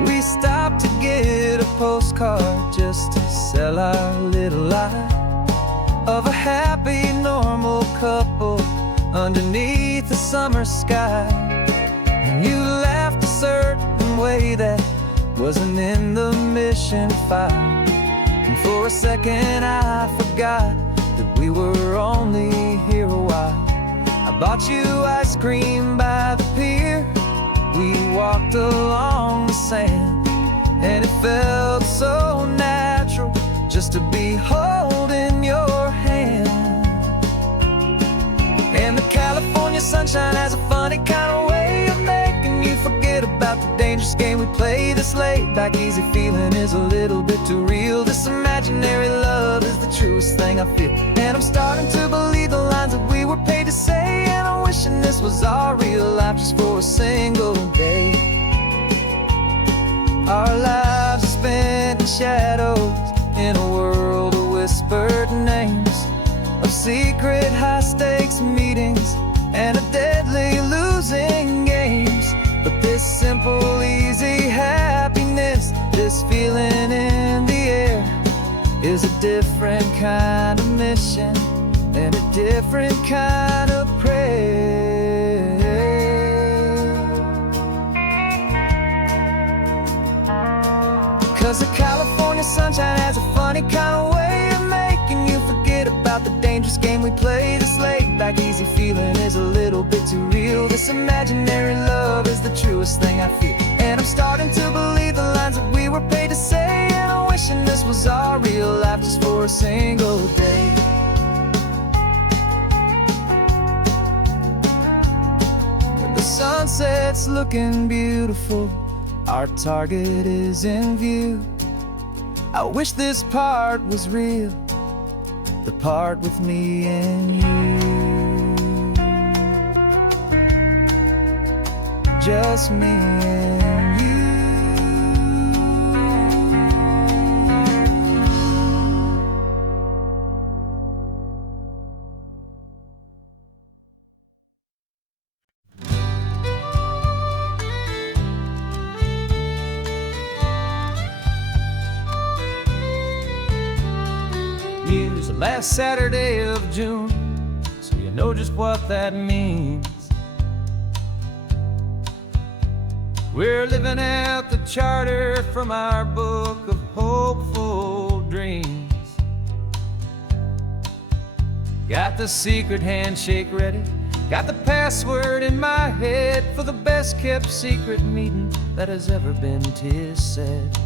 We stopped to get a postcard just to sell our little lie of a happy, normal couple underneath the summer sky. And you laughed a certain way that wasn't in the mission file, and for a second I forgot that we were only here a while. I bought you ice cream by the pier, we walked along the sand, and it felt so natural just to be holding your hand. And the California sunshine has a funny kind of way of making you forget about the dangerous game we play. This laid-back, easy feeling is a little bit too real. This imaginary love is the truest thing I feel, and I'm starting to believe the lines that we were paid to say. And I'm wishing this was our real life just for a single day. Our lives are spent in shadows, in a world of whispered names, of secret high-stakes meetings and of deadly losing games. But this simple, easy happiness, this feeling in the air, is a different kind of mission and a different kind of prayer. 'Cause the California sunshine has a funny kind of way of making you forget about the dangerous game we play. This laid-back easy feeling is a little bit too real. This imaginary love is the truest thing I feel. And I'm starting to believe the lines that we were paid to say. And I'm wishing this was our real life just for a single day. When the sunset's looking beautiful, our target is in view. I wish this part was real, the part with me and you. Just me and you. Use the last Saturday of June, so you know just what that means. We're living out the charter from our book of hopeful dreams. Got the secret handshake ready, got the password in my head for the best kept secret meeting that has ever been, 'tis said.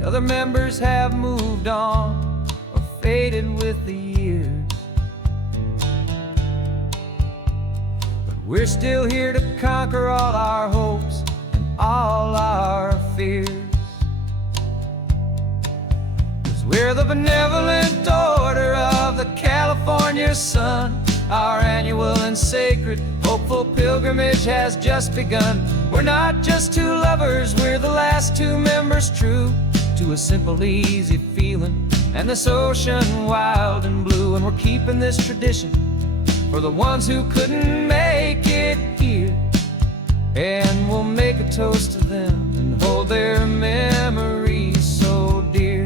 The other members have moved on, faded with the years, but we're still here to conquer all our hopes and all our fears. 'Cause we're the benevolent order of the California sun. Our annual and sacred hopeful pilgrimage has just begun. We're not just two lovers, we're the last two members true to a simple, easy feeling and this ocean wild and blue. And we're keeping this tradition for the ones who couldn't make it here. And we'll make a toast to them and hold their memories so dear.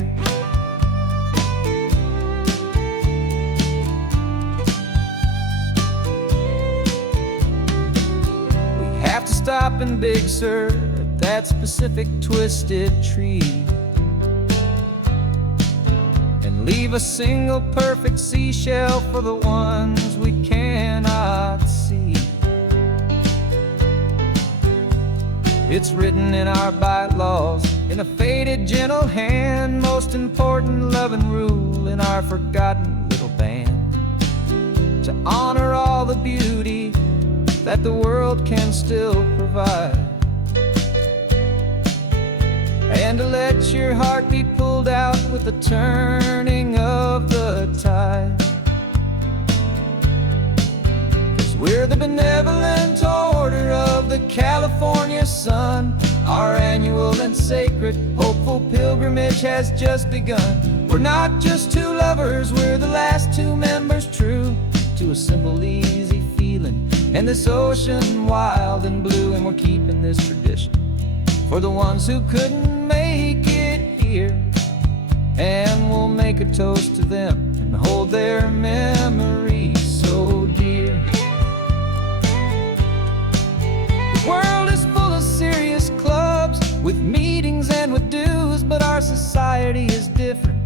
We have to stop in Big Sur at that specific twisted tree, leave a single perfect seashell for the ones we cannot see. It's written in our bylaws in a faded gentle hand, most important love and rule in our forgotten little band, to honor all the beauty that the world can still provide, and to let your heart be pulled out with the turning of the tide. 'Cause we're the benevolent order of the California sun. Our annual and sacred hopeful pilgrimage has just begun. We're not just two lovers, we're the last two members true to a simple, easy feeling and this ocean wild and blue. And we're keeping this tradition for the ones who couldn't make it here. And we'll make a toast to them and hold their memories so dear. The world is full of serious clubs with meetings and with dues, but our society is different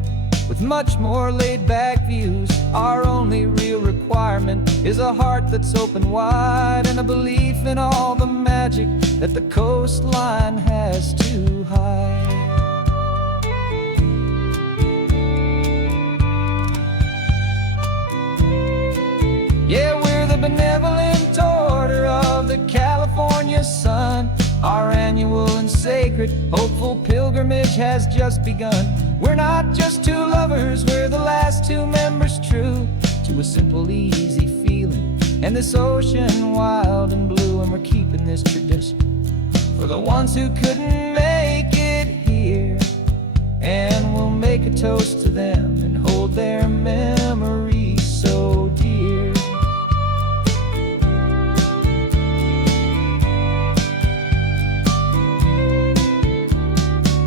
with much more laid-back views. Our only real requirement is a heart that's open wide and a belief in all the magic that the coastline has to hide. Yeah, we're the benevolent order of the California sun. Our annual and sacred hopeful pilgrimage has just begun. We're not just two lovers, we're the last two members true to a simple, easy feeling and this ocean wild and blue. And we're keeping this tradition for the ones who couldn't make it here. And we'll make a toast to them and hold their memories so dear.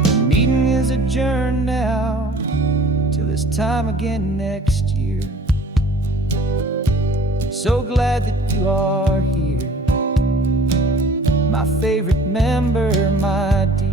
The meeting is adjourned now till this time again next year. So glad that you are here, my favorite member, my dear.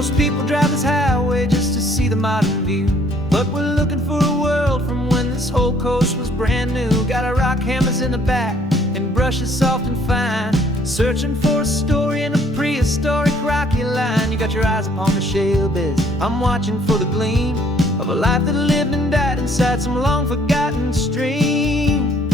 Most people drive this highway just to see the modern view, but we're looking for a world from when this whole coast was brand new. Got our rock hammers in the back and brushes soft and fine, searching for a story in a prehistoric rocky line. You got your eyes upon the shale beds, I'm watching for the gleam of a life that lived and died inside some long forgotten stream.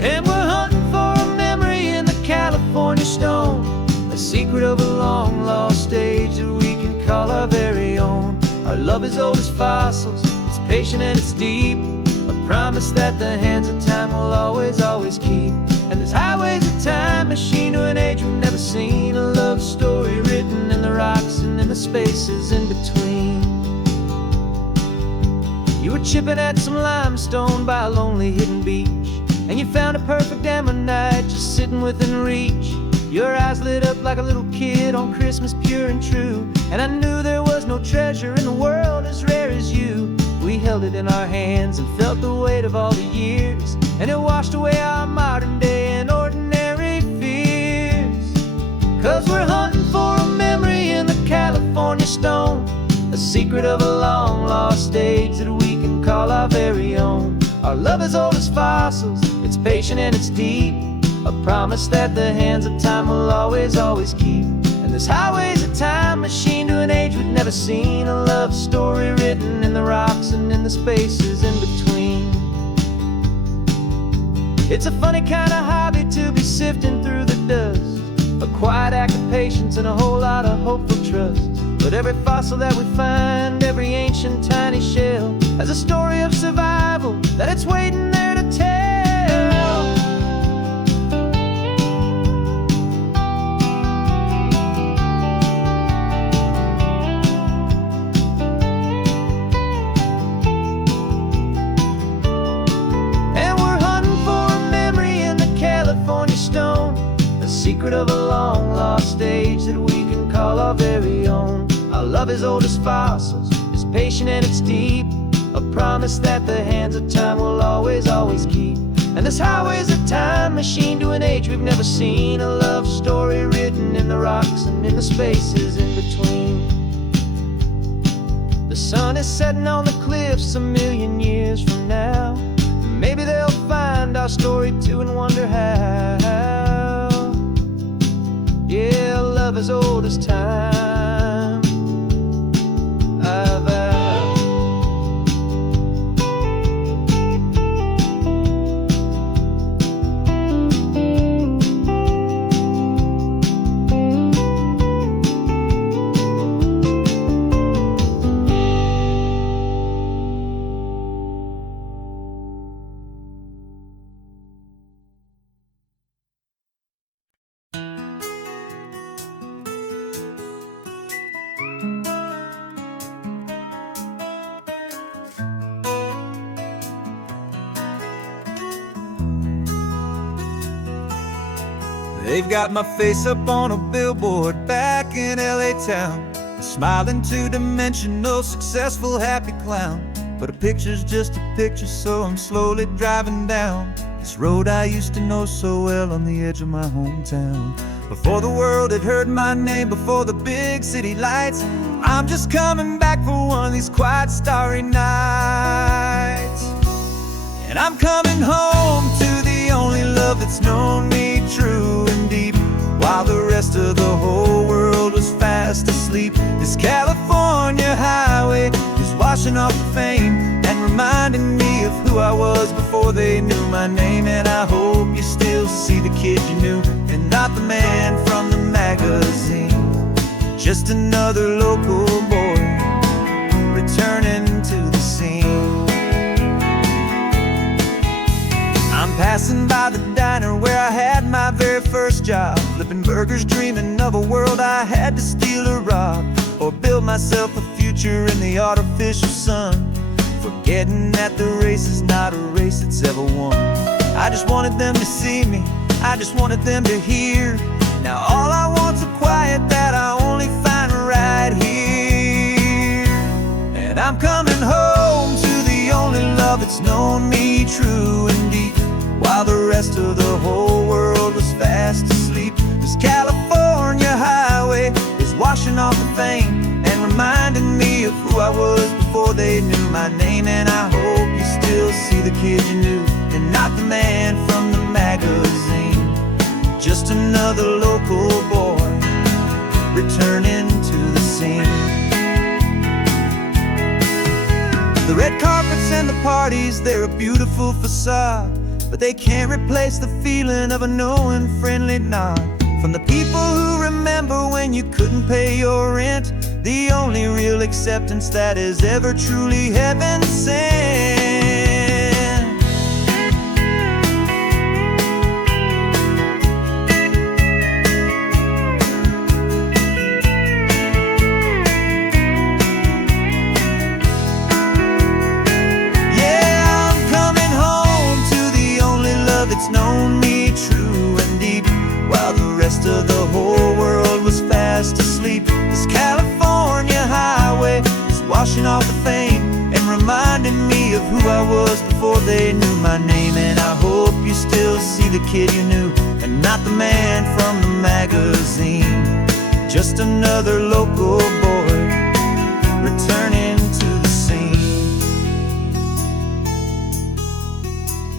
And we're hunting for a memory in the California stone, a secret of a long lost age that we can call our very own. Our love is old as fossils, it's patient and it's deep, a promise that the hands of time will always, always keep. And this highway's a time machine to an age we've never seen, a love story written in the rocks and in the spaces in between. You were chipping at some limestone by a lonely hidden beach, and you found a perfect ammonite just sitting within reach. Your eyes lit up like a little kid on Christmas, pure and true, and I knew there was no treasure in the world as rare as you. We held it in our hands and felt the weight of all the years, and it washed away our modern day and ordinary fears. 'Cause we're hunting for a memory in the California stone, a secret of a long lost age that we can call our very own. Our love is old as fossils, it's patient and it's deep, a promise that the hands of time will always, always keep. And this highway's a time machine to an age we've never seen, a love story written in the rocks and in the spaces in between. It's a funny kind of hobby to be sifting through the dust, a quiet act of patience and a whole lot of hopeful trust. But every fossil that we find, every ancient tiny shell, has a story of survival that it's waiting there to tell. And we're hunting for a memory in the California stone, a secret of a long lost age that we can call our very own. Our love is old as fossils, it's patient and it's deep, a promise that the hands of time will always, always keep. And this highway's a time machine to an age we've never seen, a love story written in the rocks and in the spaces in between. The sun is setting on the cliffs a million years from now, maybe they'll find our story too and wonder how. Yeah, love is old as time. They've got my face up on a billboard back in LA town, a smiling two-dimensional, successful, happy clown. But a picture's just a picture, so I'm slowly driving down this road I used to know so well on the edge of my hometown. Before the world had heard my name, before the big city lights, I'm just coming back for one of these quiet, starry nights. And I'm coming home to the only love that's known me true and deep, while the rest of the whole world was fast asleep. This California highway is washing off the fame and reminding me of who I was before they knew my name. And I hope you still see the kid you knew and not the man from the magazine, just another local boy returning to the scene. I'm passing by the diner where I had my very first job, flipping burgers, dreaming of a world I had to steal or rob, or build myself a future in the artificial sun, forgetting that the race is not a race that's ever won. I just wanted them to see me, I just wanted them to hear. Now all I want's a quiet that I only find right here. And I'm coming home to the only love that's known me true and deep, while the rest of the whole world was fast asleep. This California highway is washing off the fame and name, and I hope you still see the kid you knew, and not the man from the magazine. Just another local boy returning to the scene. The red carpets and the parties, they're a beautiful facade, but they can't replace the feeling of a knowing, friendly nod from the people who remember when you couldn't pay your rent. The only real acceptance that is ever truly heaven sent. Yeah, I'm coming home to the only love that's known me true and deep, while the rest of the whole world was fast asleep. This California highway is washing off the fame and reminding me of who I was before they knew my name. And I hope you still see the kid you knew, and not the man from the magazine. Just another local boy returning to the scene.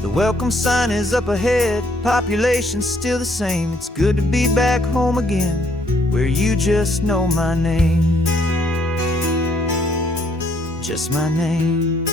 The welcome sign is up ahead, population's still the same. It's good to be back home again, where you just know my name. Just my name.